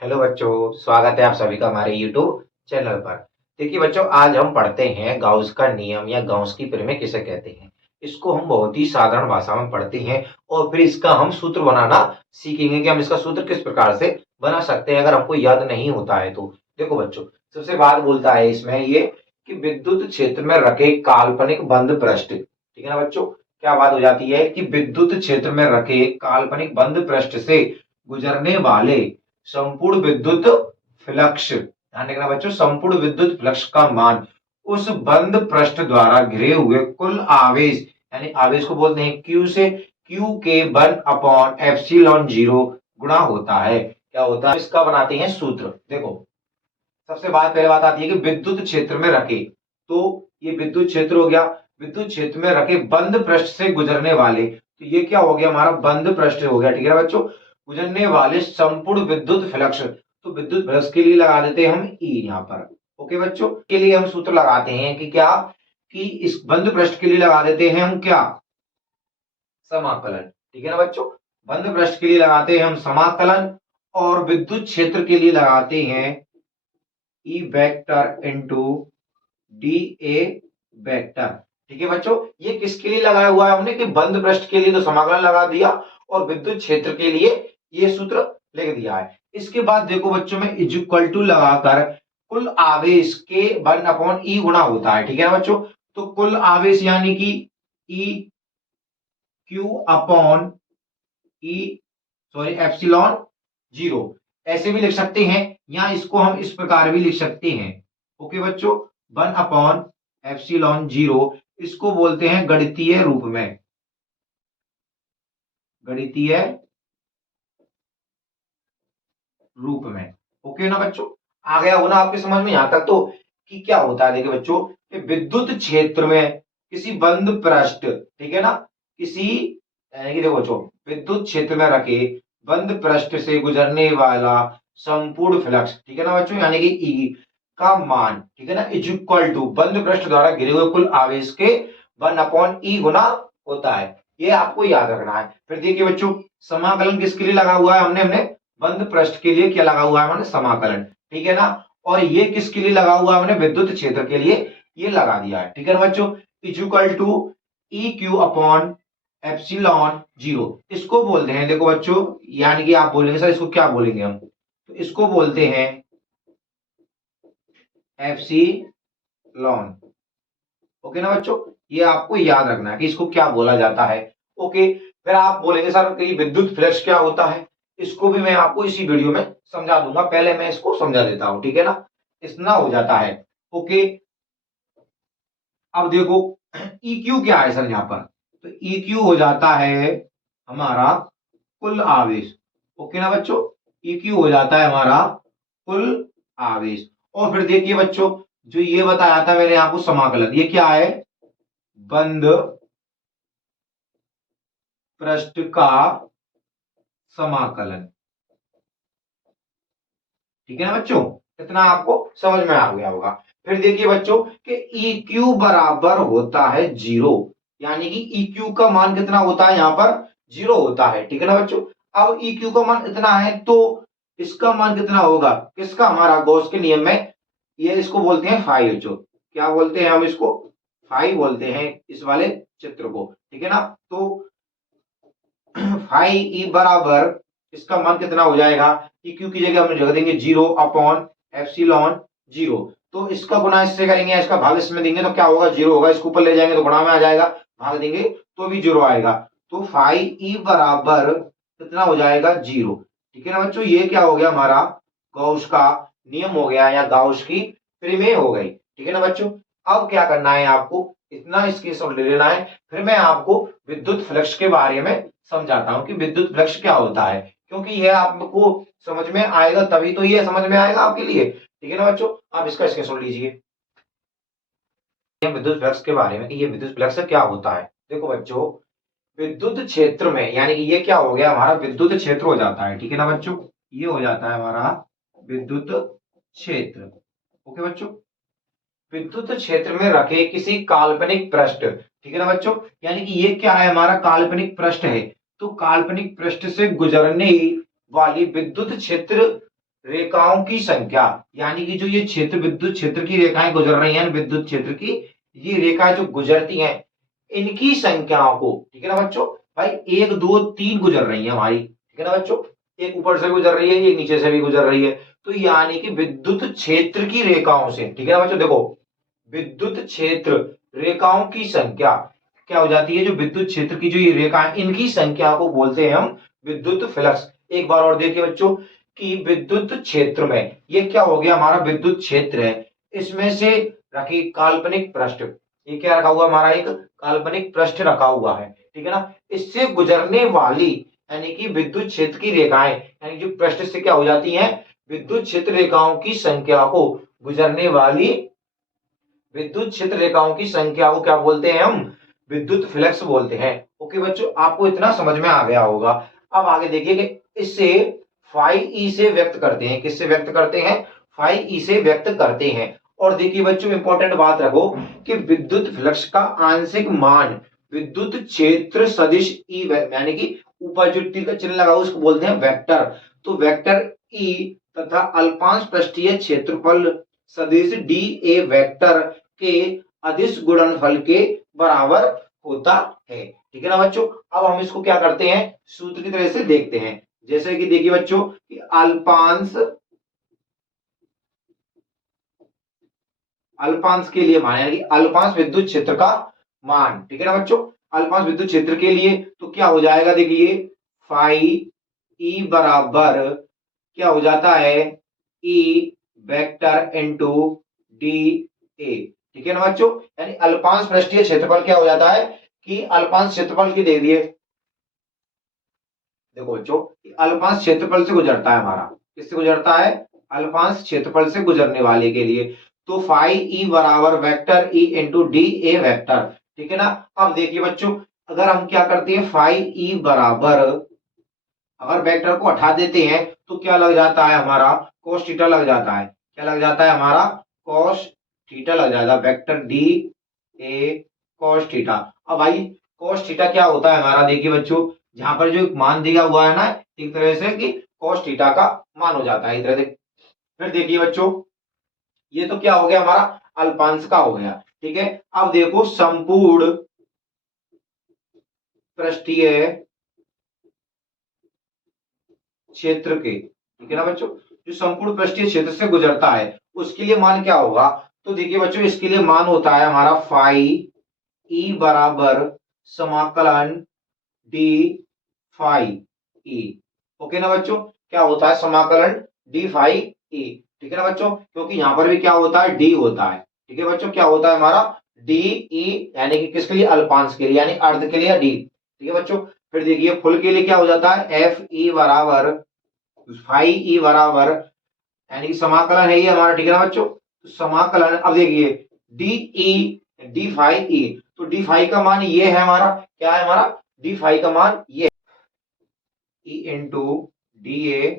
Hello बच्चों, स्वागत है आप सभी का हमारे यूट्यूब चैनल पर। देखिए बच्चों, आज हम पढ़ते हैं गाउस का नियम या गाउस की प्रमेय किसे कहते हैं। इसको हम बहुत ही साधारण भाषा में पढ़ते हैं और फिर इसका हम सूत्र बनाना सीखेंगे कि हम इसका सूत्र किस प्रकार से बना सकते हैं अगर हमको याद नहीं होता है तो। देखो बच्चों, सबसे बात बोलता है इसमें ये कि विद्युत क्षेत्र में रखे काल्पनिक बंद पृष्ठ, ठीक है ना बच्चों। क्या बात हो जाती है कि विद्युत क्षेत्र में रखे काल्पनिक बंद पृष्ठ से गुजरने वाले संपूर्ण विद्युत फ्लक्स, ध्यान रखना बच्चों, संपूर्ण विद्युत फ्लक्स का मान उस बंद पृष्ठ द्वारा घिरे हुए कुल आवेश, यानी आवेश को बोलते हैं क्यू से, क्यू के 1/एप्सिलॉन 0 गुणा होता है। क्या होता है, इसका बनाते हैं सूत्र। देखो, सबसे पहले बात आती है कि विद्युत क्षेत्र में रखे, तो ये विद्युत क्षेत्र हो गया। विद्युत क्षेत्र में रखे बंद पृष्ठ से गुजरने वाले, तो ये क्या हो गया, हमारा बंद पृष्ठ हो गया, ठीक है ना बच्चों। गुजरने वाले संपूर्ण विद्युत फ्लक्स, तो विद्युत फ्लक्स के लिए लगा देते हैं हम ई यहाँ पर। ओके बच्चों, के लिए हम सूत्र लगाते हैं कि क्या, कि इस बंद पृष्ठ के लिए लगा देते हैं हम क्या, समाकलन, ठीक है ना बच्चों। बंद पृष्ठ के लिए लगाते हैं हम समाकलन और विद्युत क्षेत्र के लिए लगाते हैं E vector into D A vector, ठीक है बच्चों। ये किसके लिए लगाया हुआ है हमने, कि बंद पृष्ठ के लिए तो समाकलन लगा दिया और विद्युत क्षेत्र के लिए ये सूत्र लिख दिया है। इसके बाद देखो बच्चों में इज इक्वल टू लगाकर कुल आवेश के 1/ई गुणा होता है, ठीक है ना बच्चों। तो कुल आवेश यानी कि ई क्यू अपॉन ई, सॉरी, एप्सिलॉन 0, ऐसे भी लिख सकते हैं या इसको हम इस प्रकार भी लिख सकते हैं। ओके बच्चों, 1/एप्सिलॉन 0, इसको बोलते हैं गणितीय रूप में, गणितीय रूप में। ओके ना बच्चों, आ गया होना आपके समझ में यहां तक तो, कि क्या होता है। देखिए बच्चों, कि विद्युत क्षेत्र में किसी बंद पृष्ठ, ठीक है ना, किसी, यानी कि देखो बच्चों, विद्युत क्षेत्र में रखे बंद पृष्ठ से गुजरने वाला संपूर्ण फ्लक्स, ठीक है ना बच्चों, यानी कि ई का मान, ठीक है ना, इज इक्वल टू बंद पृष्ठ द्वारा घिरे हुए कुल आवेश के 1/ई गुना होता है। ये आपको याद रखना है। फिर देखिए बच्चों, समाकलन किसके लिए लगा हुआ है हमने बंद पृष्ठ के लिए क्या लगा हुआ है, हमने समाकलन, ठीक है ना। और ये किसके लिए लगा हुआ है, हमने विद्युत क्षेत्र के लिए ये लगा दिया है, ठीक है ना बच्चों। Is equal to e q upon epsilon 0, इसको बोलते हैं, देखो बच्चों, यानी कि आप बोलेंगे सर इसको क्या बोलेंगे हम, तो इसको बोलते हैं एप्सिलॉन। ओके ना बच्चों, ये आपको याद रखना है कि इसको क्या बोला जाता है। ओके, फिर आप बोलेंगे सर कि विद्युत फ्लक्स क्या होता है, इसको भी मैं आपको इसी वीडियो में समझा दूंगा, पहले मैं इसको समझा देता हूं, ठीक है ना, इतना हो जाता है। ओके, अब देखो ई क्यू क्या है सर यहाँ पर, तो ई क्यू हो जाता है हमारा कुल आवेश। ओके ना बच्चों, ई क्यू हो जाता है हमारा कुल आवेश। और फिर देखिए बच्चों, जो ये बताया था मैंने आपको समाकलन, ये क्या है, बंद पृष्ठ का समाकलन, ठीक है ना बच्चों, इतना आपको समझ में आ गया होगा। फिर देखिए बच्चों कि ई क्यू बराबर होता है 0, यानी कि ई क्यू का मान कितना होता है, यहां पर 0 होता है, ठीक है ना बच्चों। अब ई क्यू का मान इतना है तो इसका मान कितना होगा, किसका, हमारा गॉस के नियम में, ये इसको बोलते हैं फाई बच्चों, क्या बोलते हैं हम इसको, फाई बोलते हैं इस वाले चित्र को, ठीक है ना। तो फाई ई बराबर, इसका मान कितना हो जाएगा, ई क्यू की जगह हम जगह देंगे 0/एप्सिलॉन 0, तो इसका गुणा इससे करेंगे, इसका भाग इसमें देंगे तो क्या होगा, 0 होगा, इसके ऊपर ले जाएंगे तो गुणा में आ जाएगा, भाग देंगे तो भी 0 आएगा, तो फाई ई बराबर कितना हो जाएगा, 0, ठीक है ना बच्चों। ये क्या हो गया, हमारा गॉस का नियम हो गया या गॉस की प्रमेय हो गई, ठीक है ना बच्चों। अब क्या करना है आपको, इतना स्क्रीनशॉट ले लेना है, फिर मैं आपको विद्युत फ्लक्स के बारे में समझाता हूं कि विद्युत फ्लक्स क्या होता है, क्योंकि यह आपको समझ में आएगा तभी तो ये समझ में आएगा आपके लिए, ठीक है ना बच्चों। आप इसका स्क्रीनशॉट लीजिए विद्युत फ्लक्स के बारे में कि ये विद्युत फ्लक्स क्या होता है। देखो बच्चों, विद्युत क्षेत्र में, यानी कि ये क्या हो गया, हमारा विद्युत क्षेत्र हो जाता है, ठीक है ना बच्चों, ये हो जाता है हमारा विद्युत क्षेत्र। ओके बच्चों, विद्युत क्षेत्र में रखे किसी काल्पनिक पृष्ठ, ठीक है ना बच्चों, यानी कि ये क्या है, हमारा काल्पनिक पृष्ठ है, तो काल्पनिक पृष्ठ से गुजरने वाली विद्युत क्षेत्र रेखाओं की संख्या, यानी कि जो ये क्षेत्र विद्युत क्षेत्र की रेखाएं गुजर रही हैं विद्युत क्षेत्र की, ये रेखाएं जो गुजरती हैं इनकी संख्याओं को, ठीक है ना बच्चों, भाई 1 2 3 गुजर रही है हमारी, ठीक है ना बच्चों, एक ऊपर से गुजर रही है, एक नीचे से भी गुजर रही है, तो यानी कि विद्युत क्षेत्र की रेखाओं से, ठीक है ना बच्चों, देखो विद्युत क्षेत्र रेखाओं की संख्या क्या हो जाती है, जो विद्युत क्षेत्र की जो ये रेखाएं इनकी संख्या को बोलते हैं हम विद्युत फ्लक्स। एक बार और देखिए बच्चों कि विद्युत क्षेत्र में ये क्या हो गया, हमारा विद्युत क्षेत्र है, इसमें से रखी काल्पनिक पृष्ठ, ये क्या रखा हुआ हमारा, एक काल्पनिक पृष्ठ रखा हुआ है, ठीक है ना, इससे गुजरने वाली यानी कि विद्युत क्षेत्र की रेखाएं, यानी जो पृष्ठ से क्या हो जाती हैं विद्युत क्षेत्र रेखाओं की संख्या को, गुजरने वाली विद्युत क्षेत्र रेखाओं की संख्या को क्या बोलते हैं हम, विद्युत फ्लक्स बोलते हैं। ओके बच्चों, आपको इतना समझ में आ गया होगा। अब आगे देखिए कि इससे फाई ई से व्यक्त करते हैं, किससे व्यक्त करते हैं, फाई ई से व्यक्त करते हैं। और देखिए बच्चों इंपॉर्टेंट बात रखो कि विद्युत फ्लक्स का आंशिक मान विद्युत क्षेत्र सदिश ई, यानी कि ऊपर जो टी का चिन्ह लगा उसको बोलते हैं वेक्टर, तो वेक्टर ई तथा अल्पांश पृष्ठीय क्षेत्रफल सदिश डी ए वेक्टर के अदिश गुणनफल के बराबर होता है, ठीक है ना बच्चों। अब हम इसको क्या करते हैं, सूत्र की तरह से देखते हैं, जैसे कि देखिए बच्चों कि अल्पांश के लिए मान, यानी कि अल्पांश विद्युत क्षेत्र का मान, ठीक है ना बच्चों, अल्पांश विद्युत क्षेत्र के लिए तो क्या हो जाएगा, देखिए फाई ई बराबर क्या हो जाता है, E vector into D A, ठीक है ना बच्चों, यानी अल्पांश पृष्ठीय क्षेत्रफल क्या हो जाता है कि अल्पांश क्षेत्रफल की दे दिए, देखो बच्चों अल्पांश क्षेत्रफल से गुजरता है हमारा, किससे गुजरता है, अल्पांश क्षेत्रफल से गुजरने वाले के लिए, तो फाई ई बराबर vector E into D A vector, ठीक है ना। अब देखिए बच्चों अगर हम क्या करते हैं, फाई ई बराबर अगर वेक्टर को हटा देते हैं तो क्या लग जाता है हमारा, cos थीटा लग जाता है, क्या लग जाता है हमारा, cos थीटा लग जाएगा, vector D A cos theta. अब भाई cos थीटा क्या होता है हमारा, देखिए बच्चों जहां पर जो मान दिया हुआ है ना एक तरह से कि cos थीटा का मान हो जाता है इस तरह से। फिर देखिए बच्चों ये तो क्या हो गया हमारा अल्पांश का हो गया, ठीक है। अब देखो संपूर्ण पृष्ठीय क्षेत्र के, ठीक है ना बच्चों, जो संपूर्ण पृष्ठीय क्षेत्र से गुजरता है उसके लिए मान क्या होगा, तो देखिए बच्चों इसके लिए मान होता है हमारा फाई ई बराबर समाकलन डी फाई ई, ओके ना बच्चों, क्या होता है समाकलन डी फाई ई, ठीक है ना बच्चों, क्योंकि यहां पर भी क्या होता है डी होता है, ठीक है बच्चों, क्या होता है हमारा डी ई, यानी कि किसके लिए, अल्पांश के लिए, यानी अर्ध के लिए डी, ठीक है बच्चों। फिर देखिए फुल के लिए क्या हो जाता है एफ ई बराबर फाई ई बराबर, यानी कि समाकलन है ये हमारा, ठीक है ना बच्चों, तो समाकलन अब देखिए d E d phi E, तो डी फाई का मान ये है हमारा, क्या है हमारा डी फाई का मान ये E into D A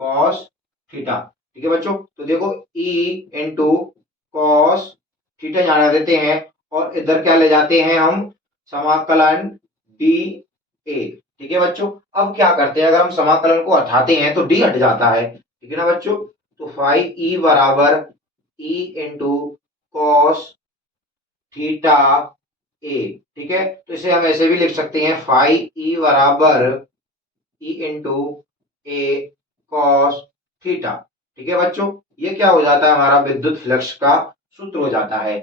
cos theta, ठीक है बच्चों, तो देखो ई इंटू कॉस थीटा जाना देते हैं और इधर क्या ले जाते हैं हम समाकलन डी ए, ठीक है बच्चों। अब क्या करते हैं अगर हम समाकलन को हटाते हैं तो डी हट जाता है, ठीक है ना बच्चों, तो फाई ई बराबर ई इंटू कॉस थीटा ए, ठीक है, तो इसे हम ऐसे भी लिख सकते हैं फाई ई बराबर ई इंटू ए कॉस थीटा, ठीक है बच्चों, ये क्या हो जाता है हमारा विद्युत फ्लक्स का सूत्र हो जाता है।